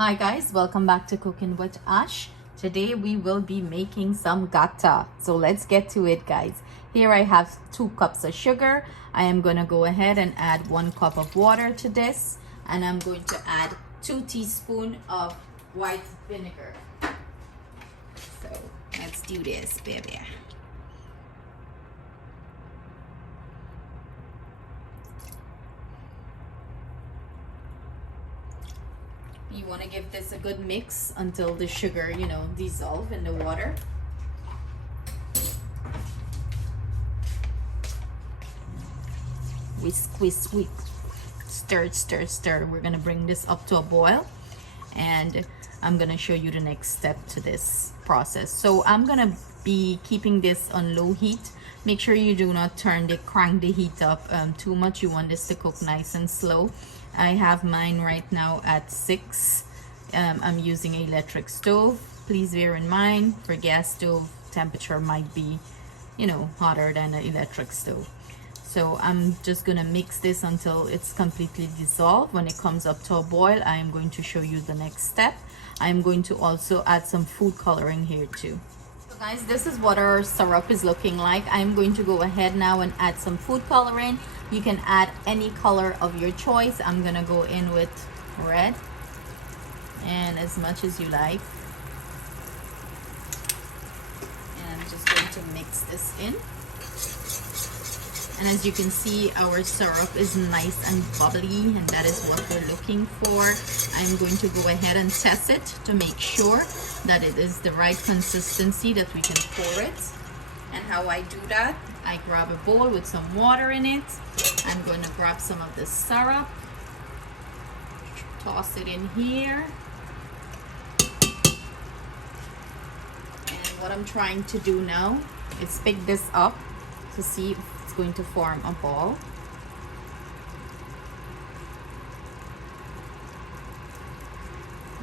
Hi guys, welcome back to Cooking with Ash. Today we will be making some gata. So let's get to it guys. Here I have 2 cups of sugar. I am going to go ahead and add 1 cup of water to this. And I'm going to add 2 teaspoons of white vinegar. So let's do this, baby. You want to give this a good mix until the sugar, dissolve in the water. Whisk, whisk, whisk. Stir, stir, stir. We're going to bring this up to a boil. And I'm going to show you the next step to this process. So I'm going to be keeping this on low heat. Make sure you do not crank the heat up too much. You want this to cook nice and slow. I have mine right now at 6. I'm using an electric stove. Please bear in mind, for gas stove, temperature might be, hotter than an electric stove. So I'm just gonna mix this until it's completely dissolved. When it comes up to a boil, I am going to show you the next step. I'm going to also add some food coloring here too. So guys, this is what our syrup is looking like. I'm going to go ahead now and add some food coloring. You can add any color of your choice. I'm gonna go in with red and as much as you like. And I'm just going to mix this in. And as you can see, our syrup is nice and bubbly, and that is what we're looking for. I'm going to go ahead and test it to make sure that it is the right consistency that we can pour it. And how I do that, I grab a bowl with some water in it. I'm going to grab some of the syrup, toss it in here. And what I'm trying to do now is pick this up to see if it's going to form a ball.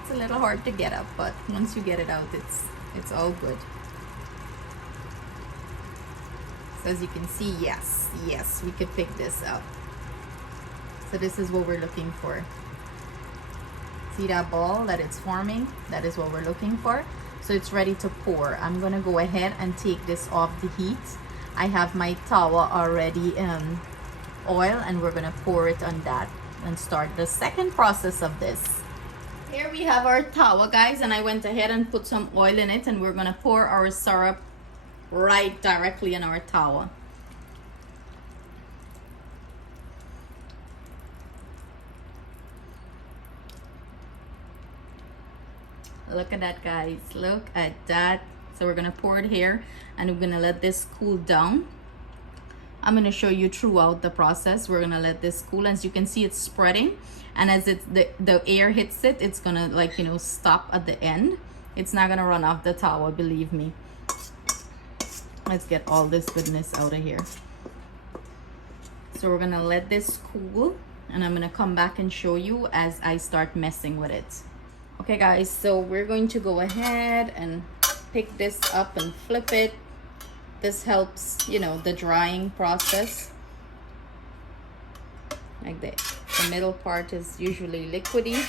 It's a little hard to get up, but once you get it out, it's all good. As you can see, yes, we could pick this up. So this is what we're looking for. See that ball that it's forming? That is what we're looking for. So it's ready to pour. I'm gonna go ahead and take this off the heat. I have my tawa already oil, and we're gonna pour it on that and start the second process of this. Here we have our tawa guys, and I went ahead and put some oil in it, and we're gonna pour our syrup right directly in our tawa. Look at that guys, look at that. So we're gonna pour it here, and we're gonna let this cool down. I'm gonna show you throughout the process. We're gonna let this cool. As you can see, it's spreading, and as the air hits it, it's gonna stop at the end. It's not gonna run off the tawa, believe me. Let's get all this goodness out of here. So we're gonna let this cool, and I'm gonna come back and show you as I start messing with it. Okay guys, so we're going to go ahead and pick this up and flip it. This helps, the drying process. Like the middle part is usually liquidy.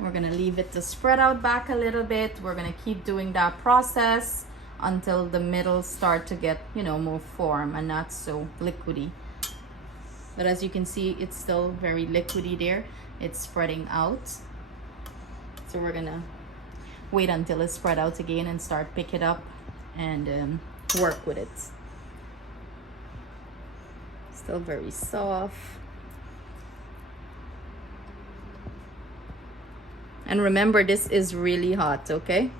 We're gonna leave it to spread out back a little bit. We're gonna keep doing that process until the middle start to get, more form and not so liquidy. But as you can see, it's still very liquidy there. It's spreading out. So we're gonna wait until it's spread out again and start pick it up and work with it. Still very soft. And remember, this is really hot, okay?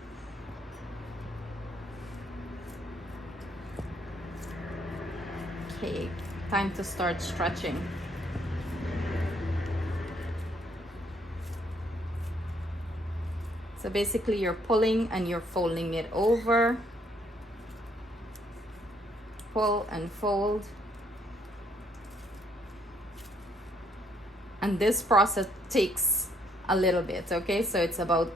Okay, time to start stretching. So basically you're pulling and you're folding it over. Pull and fold. And this process takes a little bit, okay? So it's about,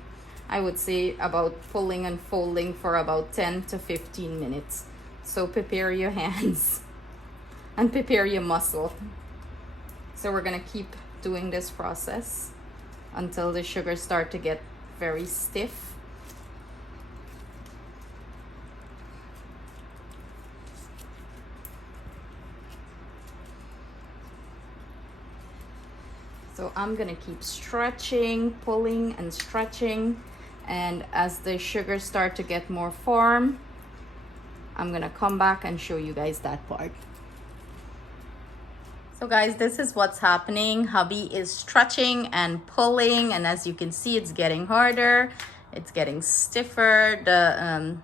I would say, about pulling and folding for about 10 to 15 minutes. So prepare your hands and prepare your muscle. So we're gonna keep doing this process until the sugar start to get very stiff. So I'm gonna keep stretching, pulling and stretching, and as the sugar start to get more firm, I'm gonna come back and show you guys that part. So guys, this is what's happening. Hubby is stretching and pulling, and as you can see, it's getting harder, it's getting stiffer. The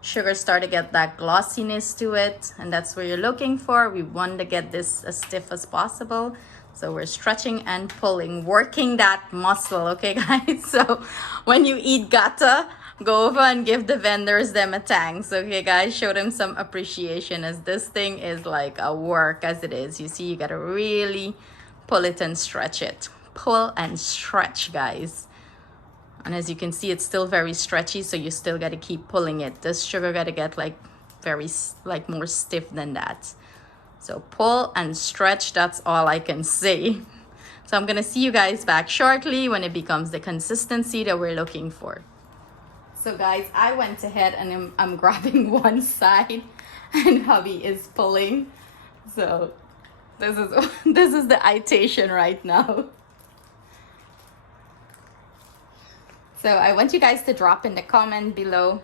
sugar start to get that glossiness to it, and that's what you're looking for. We want to get this as stiff as possible. So we're stretching and pulling, working that muscle, okay guys? So when you eat Gata, go over and give the vendors them a thanks, okay guys? Show them some appreciation, as this thing is like a work as it is. You see, you gotta really pull it and stretch it. Pull and stretch, guys. And as you can see, it's still very stretchy, so you still gotta keep pulling it. This sugar gotta get like very, like more stiff than that. So pull and stretch, that's all I can say. So I'm gonna see you guys back shortly when it becomes the consistency that we're looking for. So guys, I went ahead and I'm grabbing one side and hubby is pulling. So this is the itation right now. So I want you guys to drop in the comment below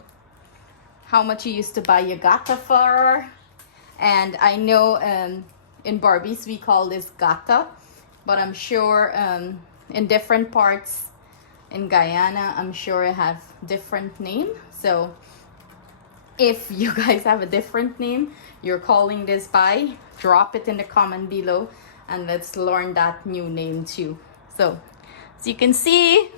how much you used to buy your Gata for. And I know in Barbies we call this Gata, but I'm sure in different parts in Guyana, I'm sure it have different name. So if you guys have a different name you're calling this by, drop it in the comment below and let's learn that new name too. So as you can see,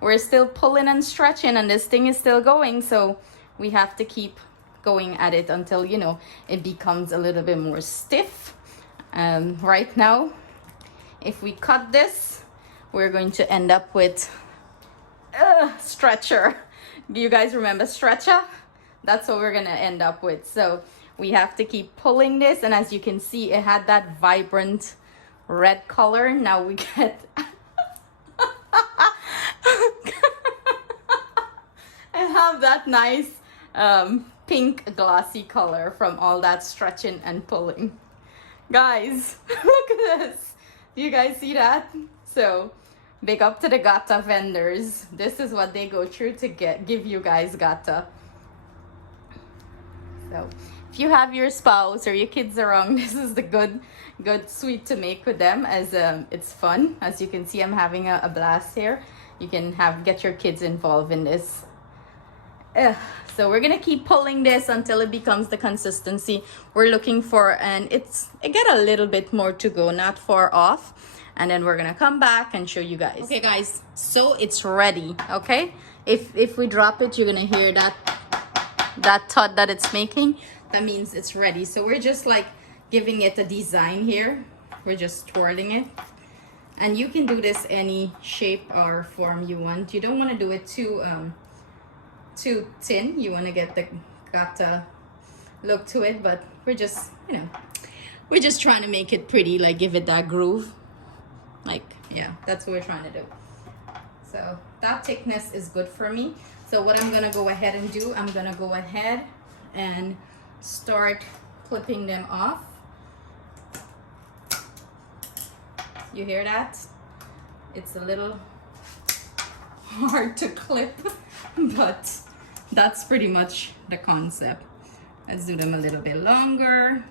we're still pulling and stretching and this thing is still going. So we have to keep going at it until, you know, it becomes a little bit more stiff. Right now, if we cut this, we're going to end up with stretcher. Do you guys remember stretcher? That's what we're gonna end up with. So we have to keep pulling this, and as you can see, it had that vibrant red color. Now we get and have that nice pink glossy color from all that stretching and pulling. Guys, look at this. Do you guys see that? So big up to the Gata vendors. This is what they go through to give you guys Gata. So if you have your spouse or your kids around, this is the good sweet to make with them, as it's fun. As you can see, I'm having a blast here. You can get your kids involved in this. So we're gonna keep pulling this until it becomes the consistency we're looking for, and it get a little bit more to go, not far off, and then we're gonna come back and show you guys. Okay guys, so it's ready. Okay, if we drop it, you're gonna hear that thud that it's making. That means it's ready. So we're just like giving it a design here. We're just twirling it, and you can do this any shape or form you want. You don't want to do it too thin. You want to get the Gata look to it, but we're just, you know, we're just trying to make it pretty, like give it that groove. Like, yeah, that's what we're trying to do. So that thickness is good for me. So what I'm gonna go ahead and do, I'm gonna go ahead and start clipping them off. You hear that? It's a little hard to clip, but that's pretty much the concept. Let's do them a little bit longer.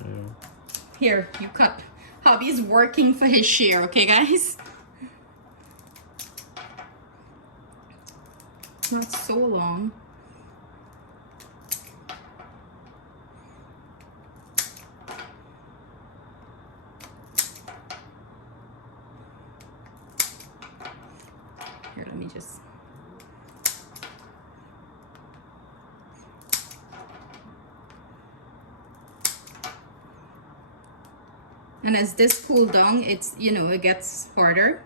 Yeah. Here, you cut. Hubby's working for his share, okay guys? Not so long. Here, let me just. And as this cool down, it's, you know, it gets harder.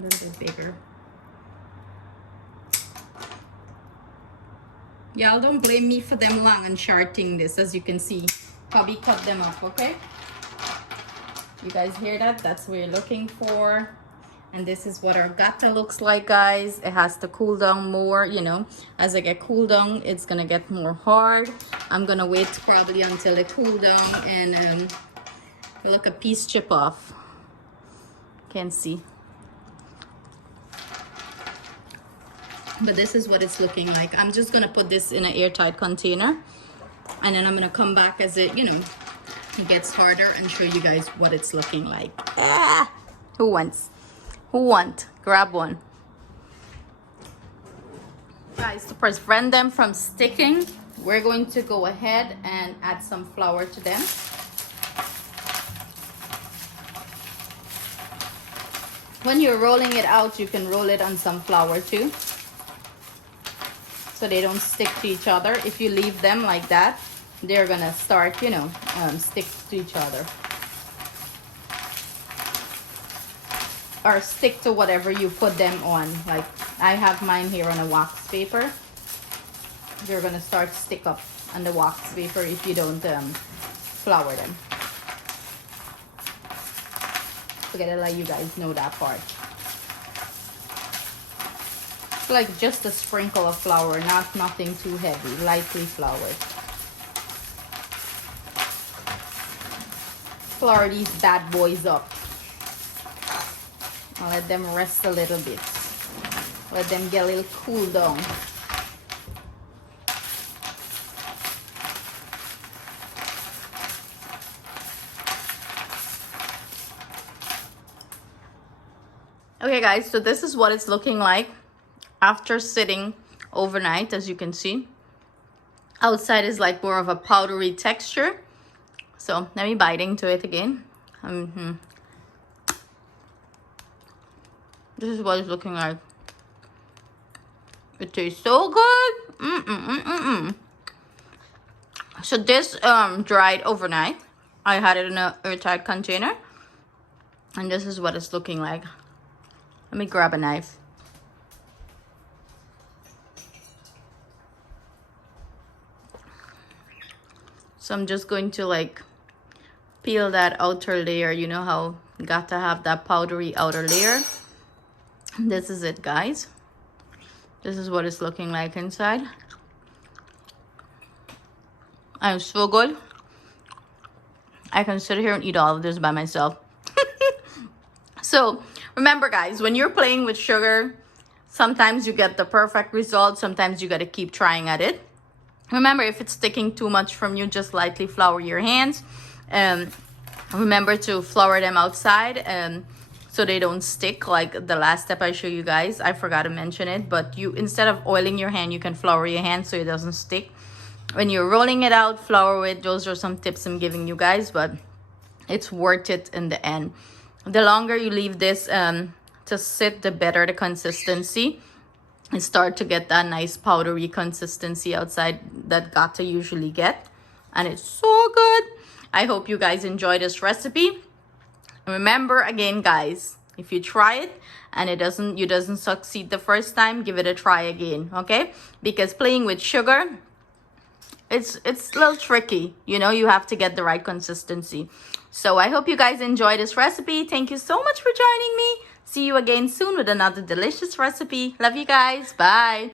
A little bit bigger. Y'all don't blame me for them long and shorting this. As you can see, Hubby cut them up, okay? You guys hear that? That's what you're looking for. And this is what our gata looks like, guys. It has to cool down more, you know. As I get cool down, it's gonna get more hard. I'm gonna wait probably until it cool down and look, a piece chip off. Can't see. But this is what it's looking like. I'm just gonna put this in an airtight container, and then I'm gonna come back as it, you know, it gets harder and show you guys what it's looking like. Ah! Who wants? Who want? Grab one. Guys, to prevent them from sticking, we're going to go ahead and add some flour to them. When you're rolling it out, you can roll it on some flour too, so they don't stick to each other. If you leave them like that, they're gonna start, you know, stick to each other. Or stick to whatever you put them on. Like, I have mine here on a wax paper. They're gonna start stick up on the wax paper if you don't flour them. Forget to let you guys know that part. It's like just a sprinkle of flour, nothing too heavy, lightly floured. Flour these bad boys up. I'll let them rest a little bit. Let them get a little cool down. Okay guys, so this is what it's looking like after sitting overnight. As you can see, outside is like more of a powdery texture. So let me bite into it again. This is what it's looking like. It tastes so good. So this dried overnight. I had it in an airtight container, and this is what it's looking like. Let me grab a knife. So I'm just going to like peel that outer layer. You know how gata have that powdery outer layer? This is it, guys. This is what it's looking like inside. And so good. I can sit here and eat all of this by myself. So remember, guys, when you're playing with sugar, sometimes you get the perfect result. Sometimes you got to keep trying at it. Remember, if it's sticking too much from you, just lightly flour your hands. Remember to flour them outside so they don't stick. Like the last step I show you guys, I forgot to mention it, but you, instead of oiling your hand, you can flour your hand so it doesn't stick. When you're rolling it out, flour it. Those are some tips I'm giving you guys, but it's worth it in the end. The longer you leave this to sit, the better the consistency. And start to get that nice powdery consistency outside that gata usually get. And it's so good. I hope you guys enjoy this recipe. Remember, again, guys, if you try it and you doesn't succeed the first time, give it a try again, okay? Because playing with sugar, it's a little tricky. You know, you have to get the right consistency. So I hope you guys enjoy this recipe. Thank you so much for joining me. See you again soon with another delicious recipe. Love you guys. Bye.